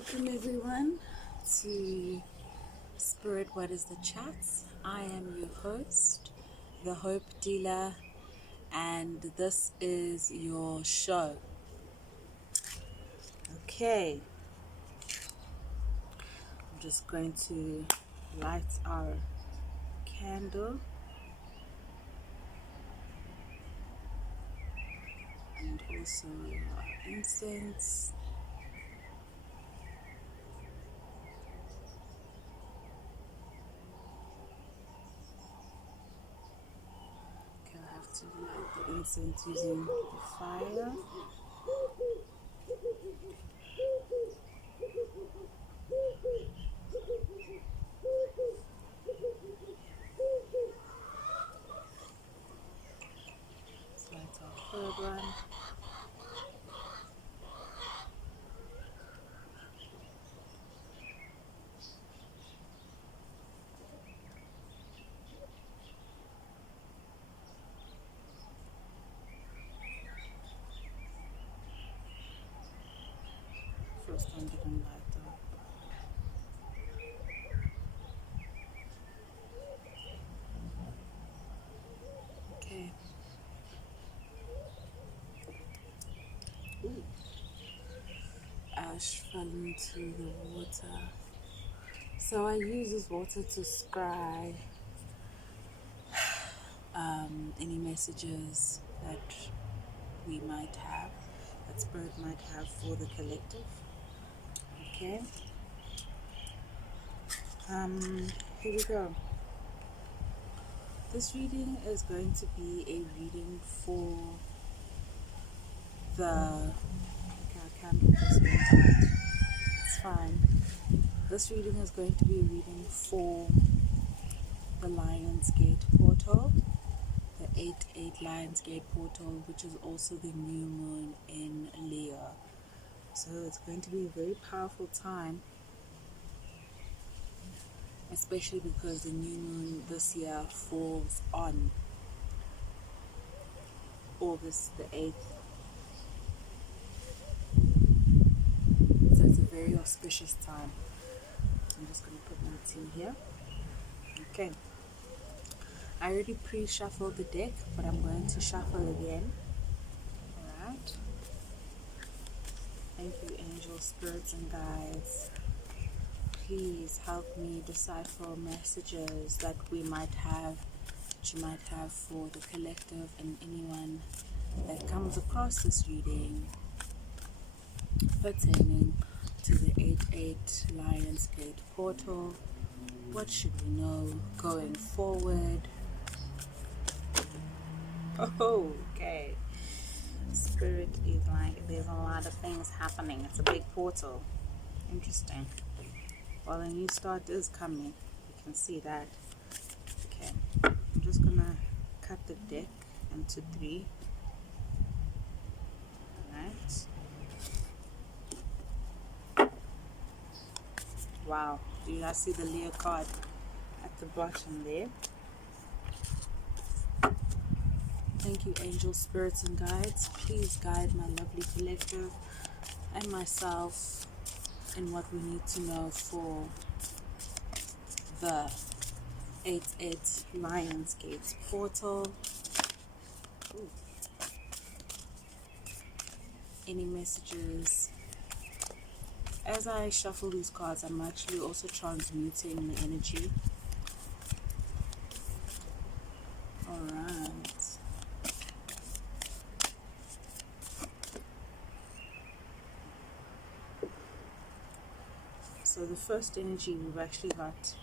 Welcome everyone to Spirit What is the Chats. I am your host, the Hope Dealer, and this is your show. Okay, I'm just going to light our candle and also our incense. I have to light the incense using the fire. Let's light our third one. First one didn't light up. Okay. Ooh. Ash fell into the water. So I use this water to scry any messages that we might have, that Spirit might have for the collective. Okay. Here we go. This reading is going to be a reading for the... Okay, our candle just went out. It's fine. This reading is going to be a reading for the Lionsgate portal, the 8/8 Lionsgate portal, which is also the new moon in Leo. So it's going to be a very powerful time, especially because the new moon this year falls on August the 8th. So it's a very auspicious time. I'm just going to put my tea here. Okay. I already pre-shuffled the deck, but I'm going to shuffle again. Alright. Thank you, angels, spirits, and guides. Please help me decipher messages that we might have, that you might have for the collective and anyone that comes across this reading pertaining to the 8/8 Lionsgate portal. What should we know going forward? Oh, okay. Spirit is like, there's a lot of things happening. It's a big portal. Interesting. Well, a new start is coming. You can see that. Okay. I'm just gonna cut the deck into 3. Alright. Wow. Do you guys see the Leo card at the bottom there? Thank you, angels, spirits, and guides. Please guide my lovely collective and myself in what we need to know for the 8/8 Lionsgate portal. Ooh. Any messages? As I shuffle these cards, I'm actually also transmuting the energy. Alright. So the first energy, we've actually got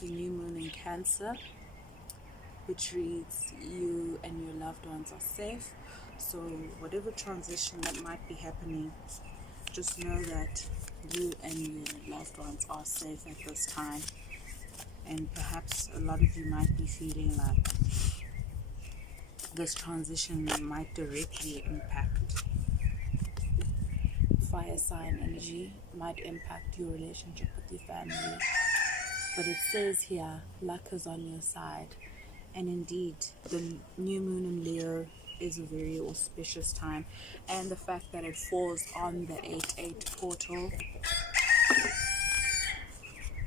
the new moon in Cancer, which reads, you and your loved ones are safe. So whatever transition that might be happening, just know that you and your loved ones are safe at this time. And perhaps a lot of you might be feeling like this transition might directly impact fire sign energy, might impact your relationship with your family. But it says here, luck is on your side. And indeed, the new moon in Leo is a very auspicious time, and the fact that it falls on the 8-8 portal.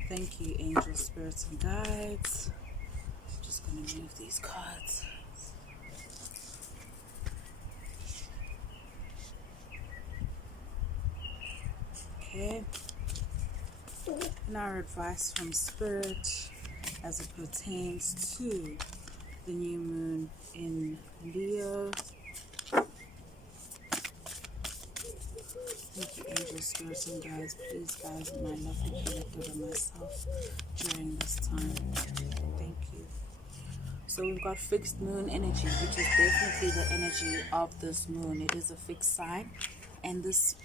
Thank you, angels, spirits, and guides. I'm just going to move these cards. Okay. And our advice from Spirit as it pertains to the new moon in Leo. Thank you, angels, spirits, and guides. Please guide my lovely collective and myself during this time. Thank you. So we've got fixed moon energy, which is definitely the energy of this moon. It is a fixed sign, and this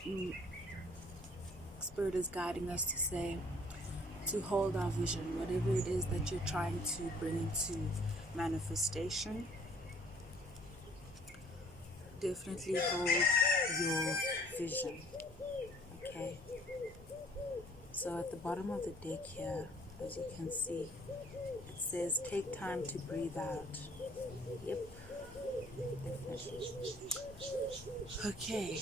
Spirit is guiding us to say, to hold our vision, whatever it is that you're trying to bring into manifestation. Definitely hold your vision. Okay. So at the bottom of the deck here, as you can see, it says take time to breathe out. Yep. Definitely. Okay.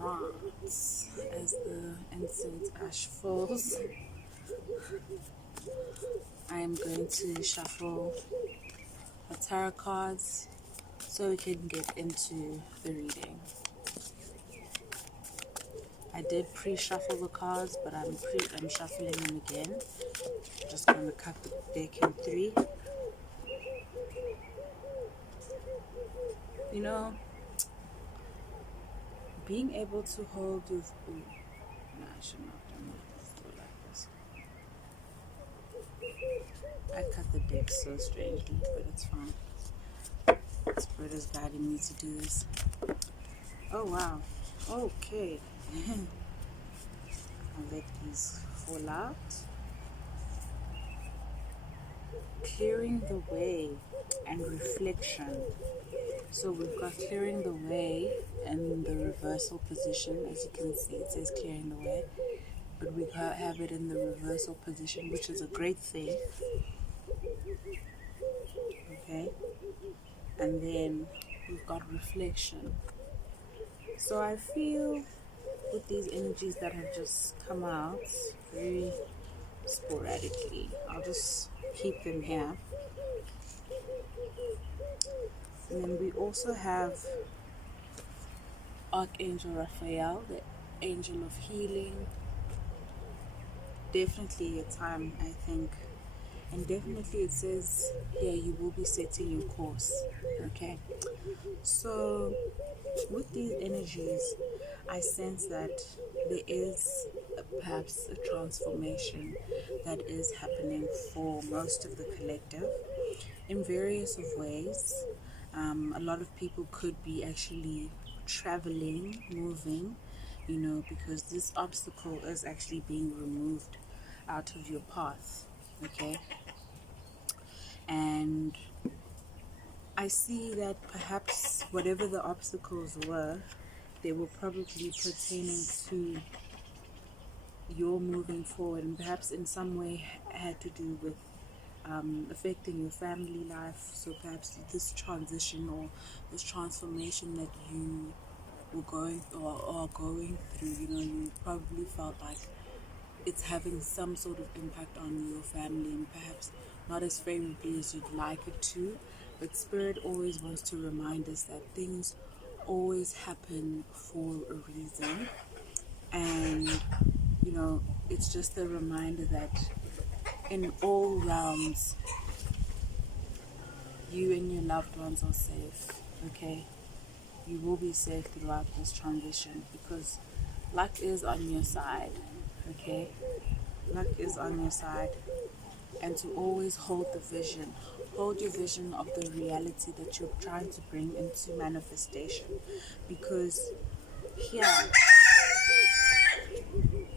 Right. As the incense ash falls, I am going to shuffle the tarot cards so we can get into the reading. I did pre-shuffle the cards, but I'm shuffling them again. I'm just going to cut the deck in 3. You know, being able to hold your... Ooh, no, I should not have done that. Do it like this. I cut the deck so strangely, but it's fine. Spirit is guiding me to do this. Oh, wow. Okay. I'll let these fall out. Clearing the way and reflection. So we've got clearing the way and the reversal position. As you can see, it says clearing the way, but we have it in the reversal position, which is a great thing. Okay, and then we've got reflection. So I feel with these energies that have just come out very sporadically, I'll just keep them here. And then we also have Archangel Raphael, the angel of healing. Definitely a time, I think, and definitely it says here you will be setting your course. Okay, so with these energies, I sense that there is perhaps a transformation that is happening for most of the collective in various of ways. A lot of people could be actually traveling, moving, you know, because this obstacle is actually being removed out of your path. Okay, and I see that perhaps whatever the obstacles were, they were probably pertaining to your moving forward, and perhaps in some way had to do with affecting your family life. So perhaps this transition or this transformation that you were going or are going through, you know, you probably felt like it's having some sort of impact on your family, and perhaps not as favorably as you'd like it to. But Spirit always wants to remind us that things always happen for a reason, and you know, it's just a reminder that in all realms, you and your loved ones are safe. Okay, you will be safe throughout this transition because luck is on your side. Okay, luck is on your side, and to always hold the vision. Hold your vision of the reality that you're trying to bring into manifestation, because here,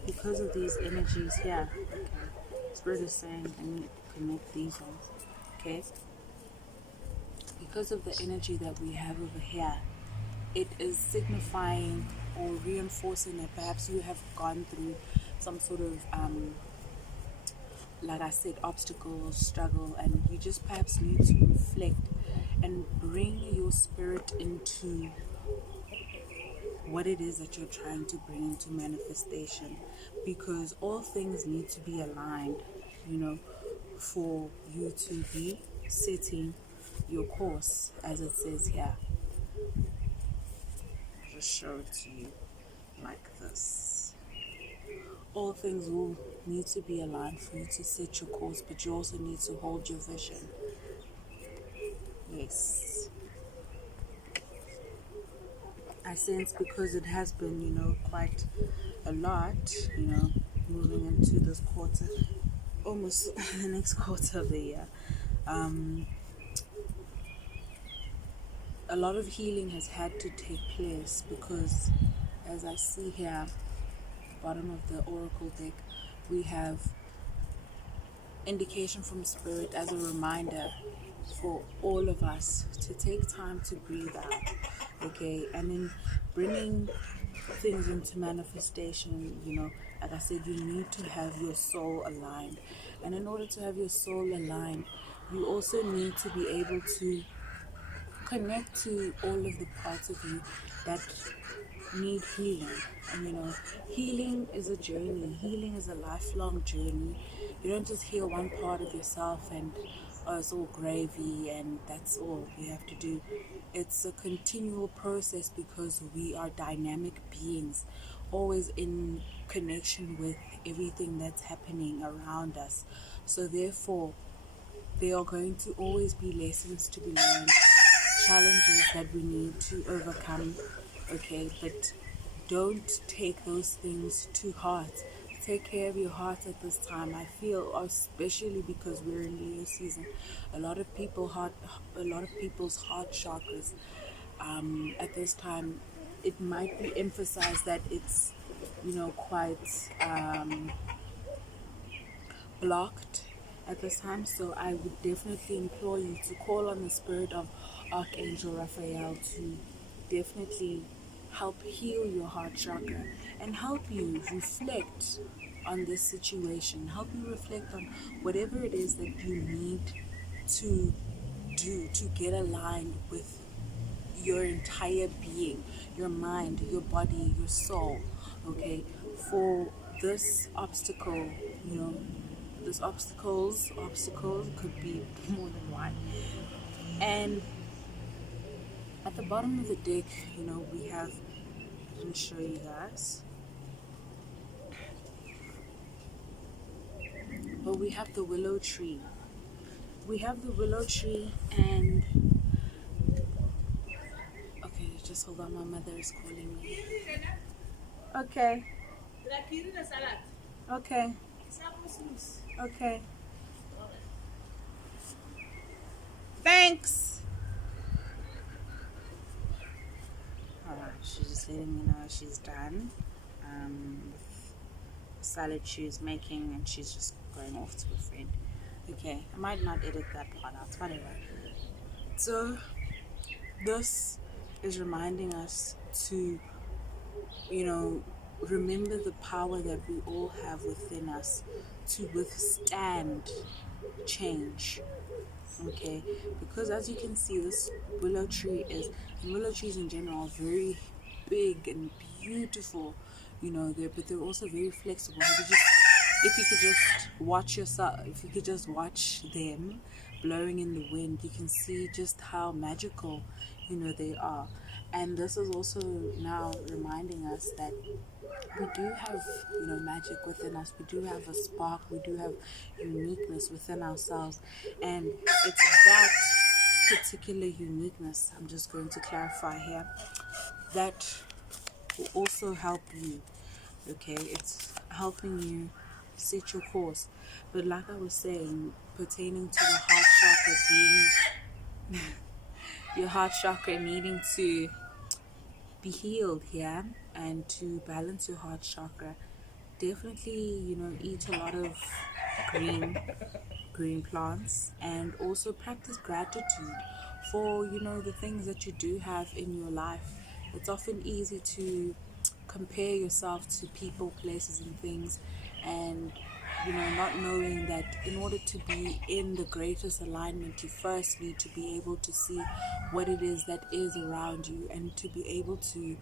because of these energies here, okay, Spirit is saying I need to connect these ones. Okay, because of the energy that we have over here, it is signifying or reinforcing that perhaps you have gone through some sort of like I said, obstacles, struggle, and you just perhaps need to reflect and bring your spirit into what it is that you're trying to bring into manifestation, because all things need to be aligned, for you to be setting your course, as it says here. I'll just show it to you like this. All things will need to be aligned for you to set your course, but you also need to hold your vision. Yes. I sense, because it has been, quite a lot, moving into this quarter, almost the next quarter of the year. A lot of healing has had to take place, because as I see here, bottom of the oracle deck, we have indication from spirit as a reminder for all of us to take time to breathe out, okay, and then bringing things into manifestation. Like I said, you need to have your soul aligned, and in order to have your soul aligned, you also need to be able to connect to all of the parts of you that need healing. And healing is a journey. Healing is a lifelong journey. You don't just heal one part of yourself and it's all gravy and that's all you have to do. It's a continual process, because we are dynamic beings, always in connection with everything that's happening around us. So therefore, there are going to always be lessons to be learned, challenges that we need to overcome, okay? But don't take those things to heart. Take care of your heart at this time. I feel, especially because we're in Leo season, a lot of people's heart chakras, at this time, it might be emphasized that it's, quite blocked at this time. So I would definitely implore you to call on the spirit of Archangel Raphael to definitely help heal your heart chakra and help you reflect on this situation, help you reflect on whatever it is that you need to do to get aligned with your entire being, your mind, your body, your soul, okay? For this obstacle, this obstacles could be more than one. And at the bottom of the deck, we have, I didn't show you guys, but we have the willow tree. We have the willow tree, and okay, just hold on, my mother is calling me. Okay. Okay. Okay. Thanks. Alright, she's just letting me know she's done with the salad she was making, and she's just going off to a friend. Okay, I might not edit that part out, whatever. So this is reminding us to, remember the power that we all have within us to withstand change. Okay, because as you can see, this willow tree and willow trees in general are very big and beautiful, but they're also very flexible. If you could just watch yourself, if you could just watch them blowing in the wind, you can see just how magical, they are. And this is also now reminding us that we do have, magic within us. We do have a spark. We do have uniqueness within ourselves. And it's that particular uniqueness, I'm just going to clarify here, that will also help you, okay? It's helping you set your course. But like I was saying, pertaining to the heart chakra being, your heart chakra needing to be healed here, and to balance your heart chakra, definitely eat a lot of green plants, and also practice gratitude for the things that you do have in your life. It's often easy to compare yourself to people, places and things, and not knowing that in order to be in the greatest alignment, you first need to be able to see what it is that is around you, and to be able to,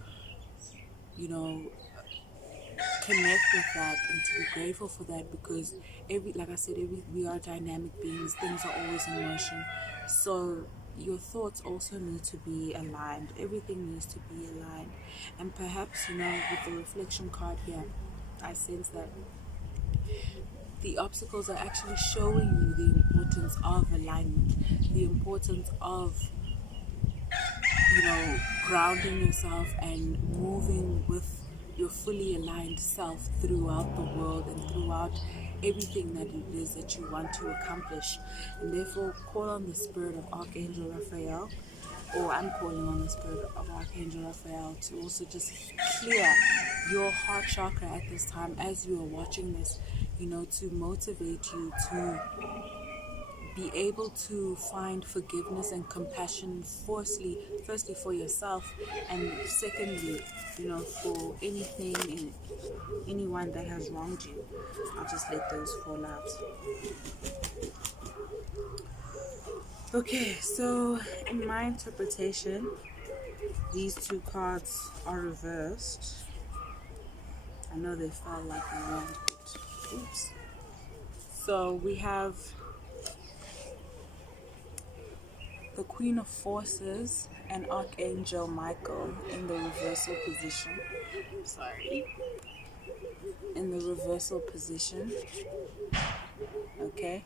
connect with that, and to be grateful for that, because like I said, we are dynamic beings. Things are always in motion. So your thoughts also need to be aligned. Everything needs to be aligned. And perhaps, with the reflection card here, I sense that the obstacles are actually showing you the importance of alignment, the importance of, grounding yourself and moving with your fully aligned self throughout the world and throughout everything that it is that you want to accomplish. And therefore, call on the spirit of Archangel Raphael, or I'm calling on the spirit of Archangel Raphael to also just clear your heart chakra at this time as you are watching this, to motivate you to be able to find forgiveness and compassion, firstly for yourself, and secondly, for anything and anyone that has wronged you. I'll just let those fall out. Okay, so in my interpretation, these two cards are reversed. I know they felt like they weren't, but oops. So we have the Queen of Forces and Archangel Michael in the reversal position. Sorry. In the reversal position. Okay.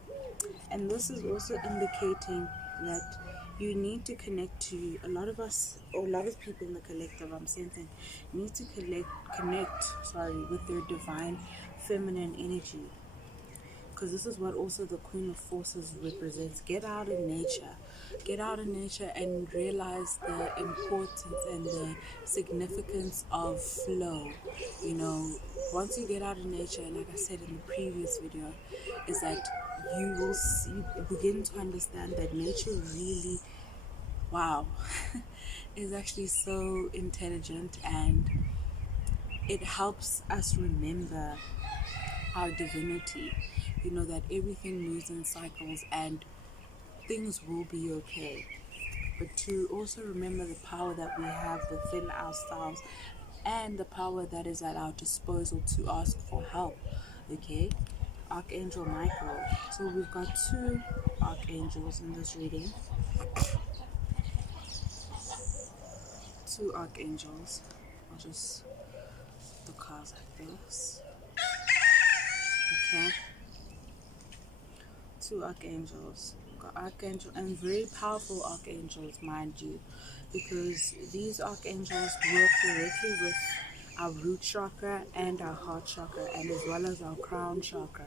And this is also indicating that you need to connect to a lot of us, or a lot of people in the collective, I'm sensing, need to connect with their divine feminine energy. Because this is what also the Queen of Forces represents. Get out in nature. Get out in nature and realize the importance and the significance of flow. Once you get out in nature, like I said in the previous video, is that you begin to understand that nature really, wow, is actually so intelligent, and it helps us remember our divinity. That everything moves in cycles and things will be okay. But to also remember the power that we have within ourselves, and the power that is at our disposal to ask for help. Okay? Archangel Michael. So we've got two archangels in this reading. Two archangels. I'll just the cards like this. Okay? Two archangels. Got archangel, and very powerful archangels, mind you, because these archangels work directly with our root chakra and our heart chakra, and as well as our crown chakra.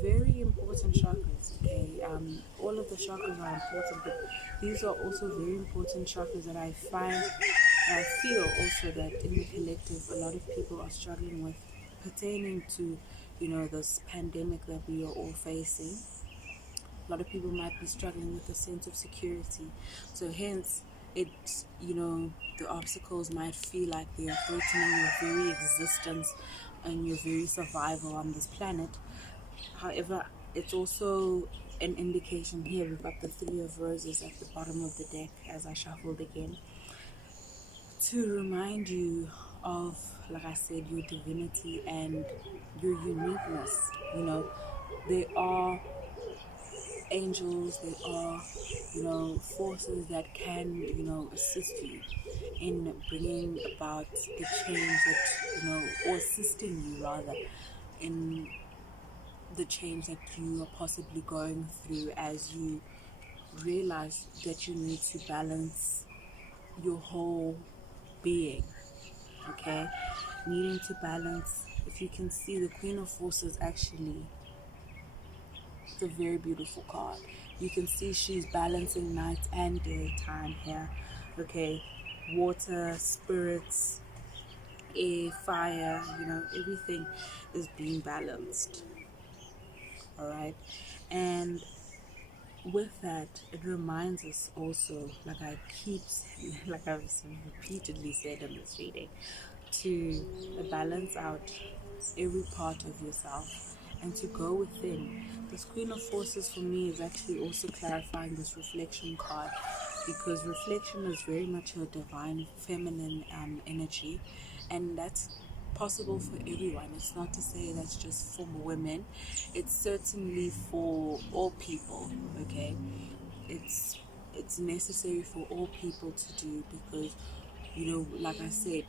Very important chakras. Okay, all of the chakras are important, but these are also very important chakras that I feel also that in the collective a lot of people are struggling with, pertaining to this pandemic that we are all facing. A lot of people might be struggling with a sense of security. So hence, the obstacles might feel like they are threatening your very existence and your very survival on this planet. However, it's also an indication here. We've got the Three of Roses at the bottom of the deck as I shuffled again, to remind you of, like I said, your divinity and your uniqueness. There are angels, they are, forces that can, assist you in bringing about the change that, or assisting you rather, in the change that you are possibly going through, as you realize that you need to balance your whole being. Okay? Needing to balance. If you can see, the Queen of Forces actually, it's a very beautiful card. You can see she's balancing night and daytime here. Okay, water, spirits, air, fire, everything is being balanced. Alright, and with that, it reminds us also, like I've repeatedly said in this reading, to balance out every part of yourself and to go within. This Queen of Forces for me is actually also clarifying this reflection card, because reflection is very much a divine feminine energy, and that's possible for everyone. It's not to say that's just for women, it's certainly for all people. Okay, it's necessary for all people to do, because like I said,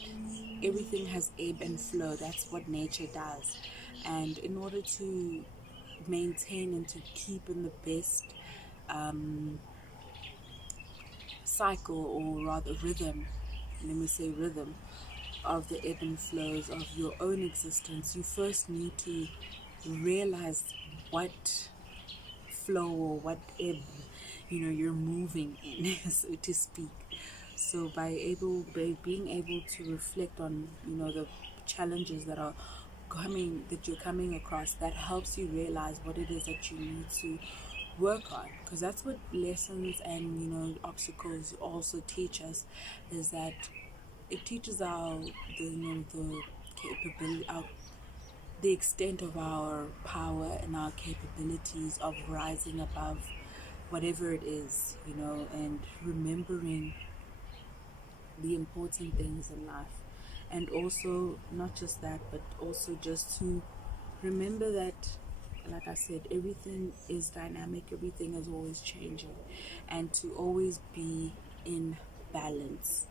everything has ebb and flow. That's what nature does, and in order to maintain and to keep in the best cycle, or rather rhythm, let me say rhythm, of the ebb and flows of your own existence, you first need to realize what flow or what ebb you're moving in, so to speak. So by being able to reflect on the challenges that you're coming across, that helps you realize what it is that you need to work on, because that's what lessons and obstacles also teach us, is that it teaches the capability, the extent of our power and our capabilities of rising above whatever it is, and remembering the important things in life. And also, not just that, but also just to remember that, like I said, everything is dynamic, everything is always changing, and to always be in balance.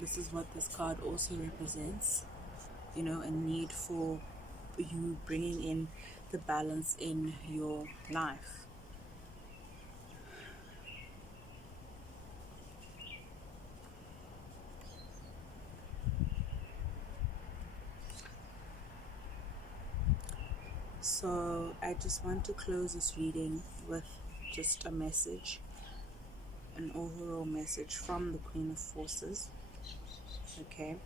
This is what this card also represents, a need for you bringing in the balance in your life. So I just want to close this reading with just a message, an overall message from the Queen of Forces. Okay.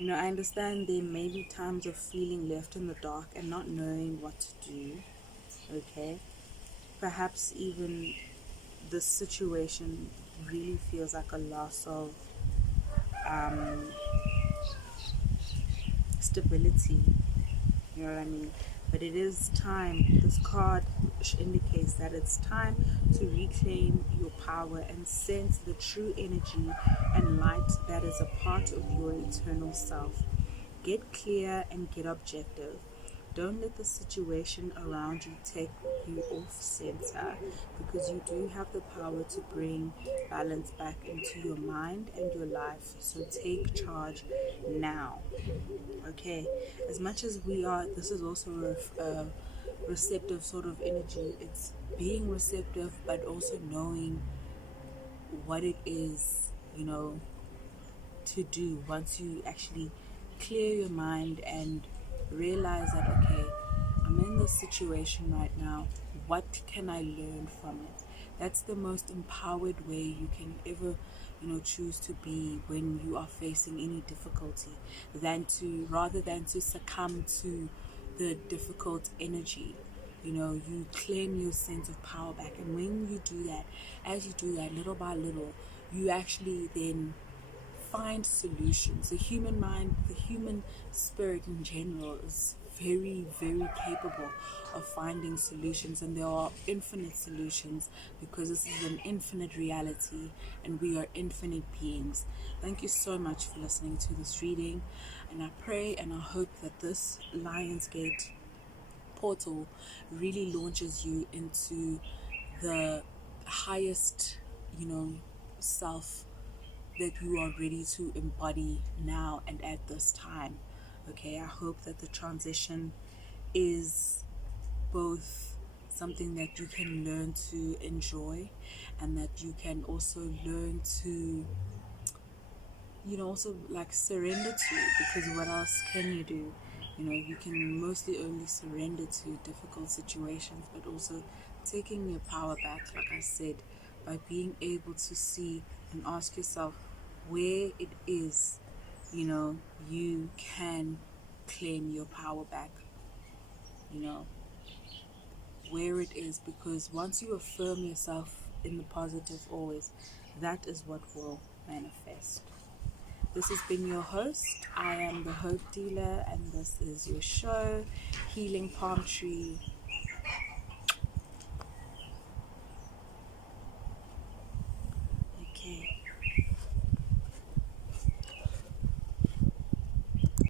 I understand there may be times of feeling left in the dark and not knowing what to do. Okay. Perhaps even this situation really feels like a loss of stability. You know what I mean? But it is time. This card indicates that it's time to reclaim your power and sense the true energy and light that is a part of your eternal self. Get clear and get objective. Don't let the situation around you take you off center, because you do have the power to bring balance back into your mind and your life. So take charge now. Okay, as much as we are, this is also a receptive sort of energy. It's being receptive, but also knowing what it is, to do once you actually clear your mind and realize that, okay, I'm in this situation right now. What can I learn from it? That's the most empowered way you can ever, choose to be when you are facing any difficulty, rather than to succumb to the difficult energy. You claim your sense of power back, and when you do that, as you do that, little by little, you actually then find solutions. The human mind, the human spirit in general, is very, very capable of finding solutions, and there are infinite solutions, because this is an infinite reality and we are infinite beings. Thank you so much for listening to this reading, and I pray and I hope that this Lionsgate portal really launches you into the highest, self that you are ready to embody now and at this time. Okay, I hope that the transition is both something that you can learn to enjoy, and that you can also learn to, also like surrender to, because what else can you do? You can mostly only surrender to difficult situations, but also taking your power back, like I said, by being able to see and ask yourself where it is, you can claim your power back, where it is, because once you affirm yourself in the positive always, that is what will manifest. This has been your host. I am the Hope Dealer, and this is your show, Healing Palm Tree.